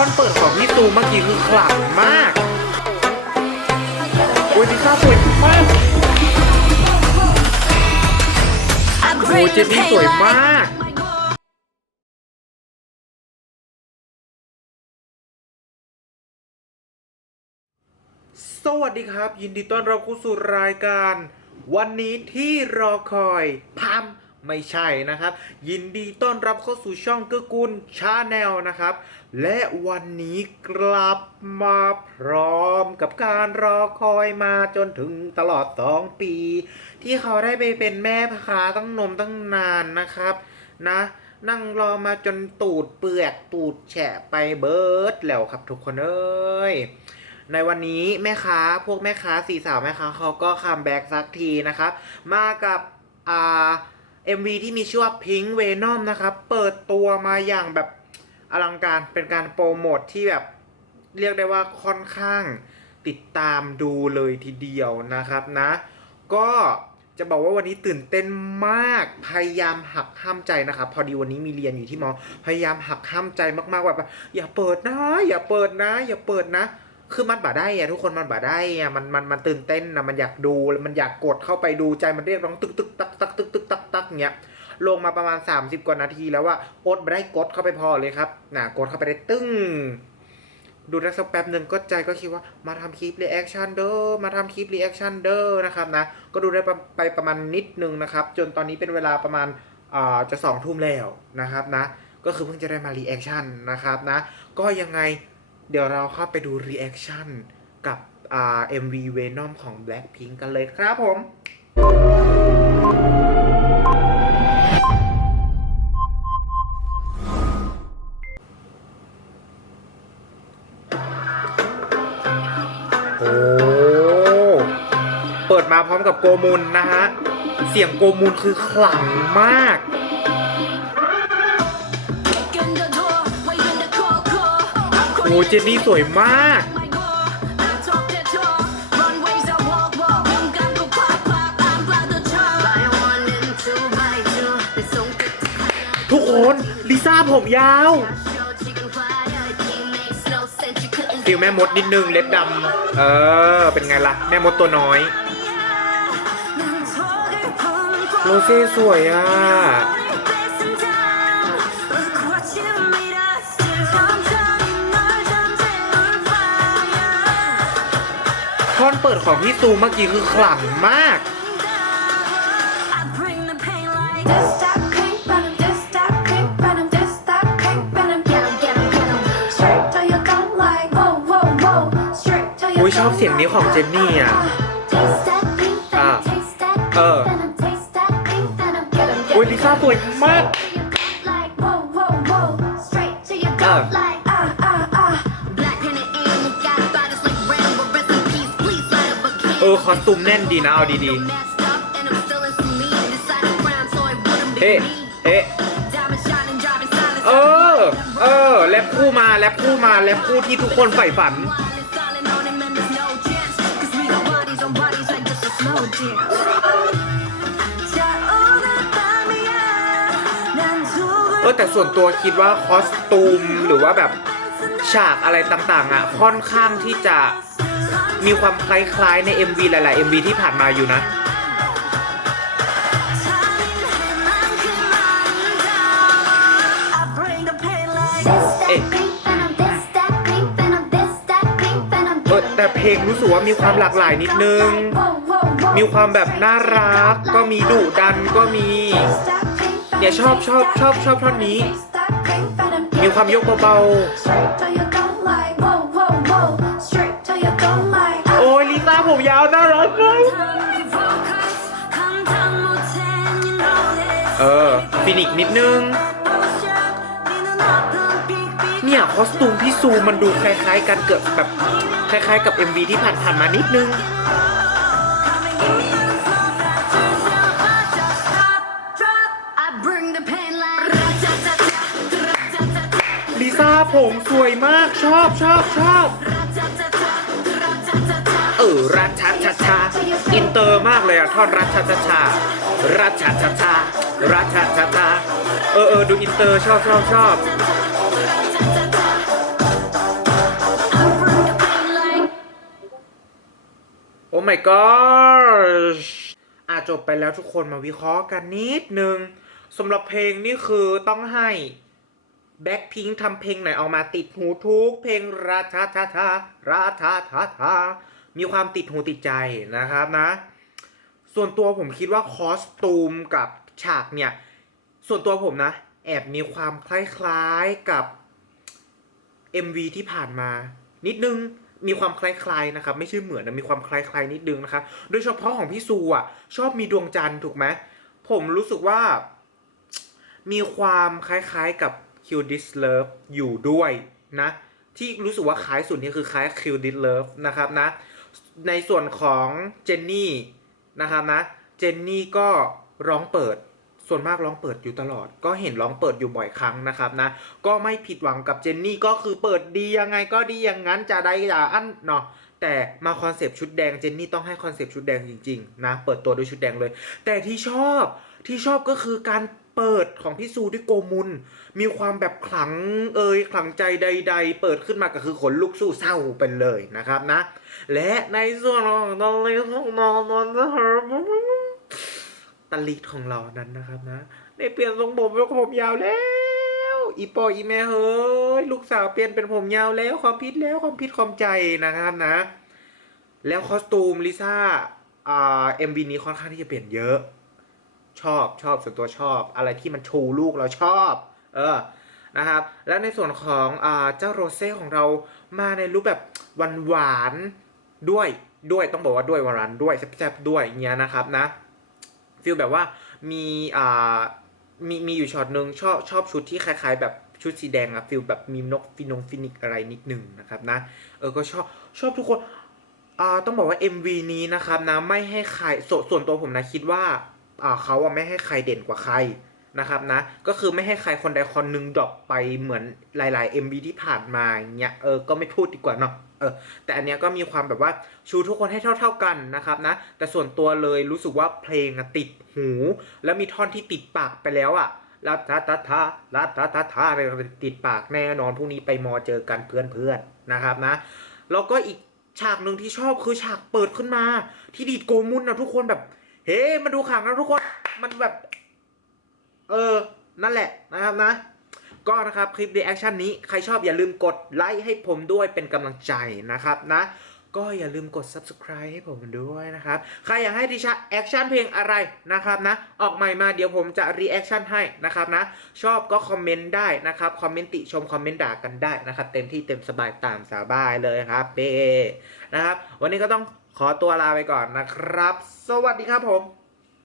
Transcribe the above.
อนเปิดของพี่ตูเมื่อกี้คือขลังมากโอ้ยลิซ่าสวยมากโอ้ยเจนนี่สวยมากสวัสดีครับ ยินดีต้อนรับเข้าสู่รายการ วันนี้ที่รอคอยพัม ไม่ใช่นะครับ ยินดีต้อนรับเข้าสู่ช่องเกื้อกูลชาแนลนะครับ และวันนี้กลับมาพร้อมกับการรอคอยมาจนถึงตลอด 2 ปี ที่เขาได้ไปเป็นแม่พาตั้งนมตั้งนานนะครับนะนั่งรอมาจนตูดเปือกตูดแฉะไปเบิร์ดแล้วครับทุกคนเอ้ยในวันนี้แม่ค้าพวกแม่ค้าสี่สาวแม่ค้าเขาก็คัมแบ็กสักทีนะครับ มากับอ่า MV ที่มีชื่อว่า Pink Venom นะครับ เปิดตัวมาอย่างแบบอลังการเป็นการโปรโมทที่แบบเรียกได้ว่าค่อนข้างติดตามดูเลยทีเดียวนะครับนะ ก็จะบอกว่าวันนี้ตื่นเต้นมากพยายามหักห้ามใจนะครับ พอดีวันนี้มีเรียนอยู่ที่มอ พยายามหักห้ามใจมากๆแบบอย่าเปิดนะ อย่าเปิดนะ อย่าเปิดนะ คือมันบ่ได้อะทุกคนมันบ่ได้อะมันมันมันตื่นเต้นนะมันอยากดูมันอยากกดเข้าไปดูใจมันเรียกร้องตึกตึกตักตักตึกตึกตักักเงี้ยลงมาประมาณ 30 กว่านาทีแล้วว่าอดไม่ได้กดเข้าไปพอเลยครับน่ะกดเข้าไปได้ตึ้ง ดูได้สักแป๊บหนึ่งก็ใจก็คิดว่ามาทำคลิปรีแอคชั่นเด้อมาทำคลิปรีแอคชั่นเด้อนะครับนะ ก็ดูได้ไปประมาณนิดนึงนะครับ จนตอนนี้เป็นเวลาประมาณอ่าจะสองทุ่มแล้วนะครับนะ ก็คือเพิ่งจะได้มารีแอคชั่นนะครับนะ ก็ยังไงเดี๋ยวเราเข้าไปดูรีแอคชั่นกับอ่า MV Venom ของ Blackpink กันเลยครับผม ดมาพร้อมกับโกมุนนะฮะ เสียงโกมุนคือขลังมาก โอ้เจนนี่สวยมาก ทุกคนลิซ่าผมยาวฟิลแม่มดนิดนึง เล็บดำ เออ เป็นไงล่ะ แม่มดตัวน้อย โรเซ่สวยอะ ท่อนเปิดของพี่ซูเมื่อกี้คือขลังมาก อุ๊ยชอบเสียงนี้ของเจนนี่อะ อะ เอออุ๊ย ลิซ่าสวยมาก เออคอสตูมแน่นดีนะเอาดีเอ๊ะ เอ๊ะ เออ เออแลบคู่มาแลบคู่มาแลบคู่ที่ทุกคนใฝ่ฝันเอแต่ส่วนตัวคิดว่าคอสตูมหรือว่าแบบฉากอะไรต่างๆอะค่อนข้างที่จะมีความคล้ายๆใน MV หลาย ๆ MV ที่ผ่านมาอยู่นะเอ๊ะเออแต่เพลงรู้สึกว่ามีความหลากหลายนิดนึง มีความแบบน่ารักก็มีดุดันก็มี เนี่ยชอบชอบชอบชอบท่อนนี้ มีความยกเบาๆโอ้ยลิซ่าผมยาวน่ารักมากเออฟินิกซ์นิดนึง เนี่ยคอสตูมพี่ซูมันดูคล้ายๆกันเกิดแบบคล้ายๆกับ MV ที่ผ่านๆมานิดนึง ผมสวยมากชอบชอบชอบเออรัชชาชาชาอินเตอร์มากเลยอะทอดรัชชาชารัชชาชาชารัชชาชาชาเออเออดูอินเตอร์ชอบชอบชอบโอ้ my gosh อาจบไปแล้วทุกคนมาวิเคราะห์กันนิดนึงสำหรับเพลงนี่คือต้องให้ แบ็คพิงทำเพลงไหนออกมาติดหูทุกเพลงราชาทาทาราชาทาทามีความติดหูติดใจนะครับนะ ส่วนตัวผมคิดว่าคอสตูมกับฉากเนี่ย ส่วนตัวผมนะ แอบมีความคล้ายๆกับ MV ที่ผ่านมา นิดนึงมีความคล้ายๆนะครับ ไม่ใช่เหมือนนะมีความคล้ายๆนิดนึงนะครับโดยเฉพาะของพี่ซูอะ ชอบมีดวงจันทร์ถูกไหมผมรู้สึกว่า มีความคล้ายๆกับ Kill This Love อยู่ด้วยนะ ที่รู้สึกว่าคล้ายสุดนี่คือคล้าย Kill This Love นะครับนะ ในส่วนของเจนนี่นะครับนะ เจนนี่ก็ร้องเปิดส่วนมากร้องเปิดอยู่ตลอด ก็เห็นร้องเปิดอยู่บ่อยครั้งนะครับนะ ก็ไม่ผิดหวังกับเจนนี่ก็คือเปิดดียังไงก็ดีอย่างนั้นจะได้อย่าอันเนาะแต่มาคอนเซปต์ชุดแดงเจนนี่ต้องให้คอนเซปต์ชุดแดงจริงๆนะเปิดตัวด้วยชุดแดงเลย แต่ที่ชอบที่ชอบก็คือการ เปิดของพี่ซูด้วยโกมุน มีความแบบขลังเอ่ยขลังใจใด ๆ เปิดขึ้นมาก็คือขนลุกสู้เศร้าไปเลยนะครับนะ และในส่วนของตะลิดของนอนนอนนะฮะตะลิดของเรานั้นนะครับนะได้เปลี่ยนทรงผมเป็นผมยาวแล้วอีปออีแม่เฮ้ยลูกสาวเปลี่ยนเป็นผมยาวแล้วความผิดแล้วความผิดความใจนะครับนะ แล้วคอสตูมลิซ่าอ่าเอ็มวีนี้ค่อนข้างที่จะเปลี่ยนเยอะ ชอบชอบส่วนตัวชอบ อะไรที่มันชูลูกเราชอบ เออนะครับ แล้วในส่วนของเจ้าโรเซ่ของเรามาในรูปแบบหวานหวานๆด้วยด้วยต้องบอกว่าด้วยหวานๆด้วยแซ่บๆด้วยอย่างเงี้ยนะครับนะฟีลแบบว่ามีอ่ามีมีอยู่ช็อตหนึ่งชอบชอบชุดที่คล้าย ๆ แบบชุดสีแดงอะฟีลแบบมีนกฟินงฟินิกอะไรนิดหนึ่งนะครับนะเออก็ชอบชอบทุกคนอ่าต้องบอกว่า MV นี้นะครับนะไม่ให้ใครส,ส่วนตัวผมนะคิดว่า เขาอะไม่ให้ใครเด่นกว่าใครนะครับนะก็คือไม่ให้ใครคนใดคนหนึ่งดรอปไปเหมือนหลาย ๆ MV ที่ผ่านมาเงี้ยเออก็ไม่พูดดีกว่าเนาะเออแต่อันเนี้ยก็มีความแบบว่าชูทุกคนให้เท่า ๆกันนะครับนะแต่ส่วนตัวเลยรู้สึกว่าเพลงติดหู แล้วมีท่อนที่ติดปากไปแล้วอะลาทาทาทาลาทาทาทาอะไรติดปากแน่นอนพรุ่งนี้ไปมอเจอกันเพื่อนๆนะครับนะแล้วก็อีกฉากหนึ่งที่ชอบคือฉากเปิดขึ้นมา ที่ดีดโกมุนนะทุกคนแบบ เฮ้มาดูขังนะทุกคน มันแบบ เออ นั่นแหละนะครับนะ ก็นะครับคลิป reaction นี้ใครชอบอย่าลืมกดไลค์ให้ผมด้วยเป็นกำลังใจนะครับนะก็อย่าลืมกด subscribe ให้ผมด้วยนะครับ ใครอยากให้ดิฉันแอคชั่นเพลงอะไรนะครับนะ ออกใหม่มาเดี๋ยวผมจะ reaction ให้นะครับนะ ชอบก็คอมเมนต์ได้นะครับ คอมเมนต์ติชม คอมเมนต์ด่ากันได้นะครับ เต็มที่เต็มสบายตามสบายเลยครับเป้นะครับ วันนี้ก็ต้อง ขอตัวลาไปก่อนนะครับ สวัสดีครับผม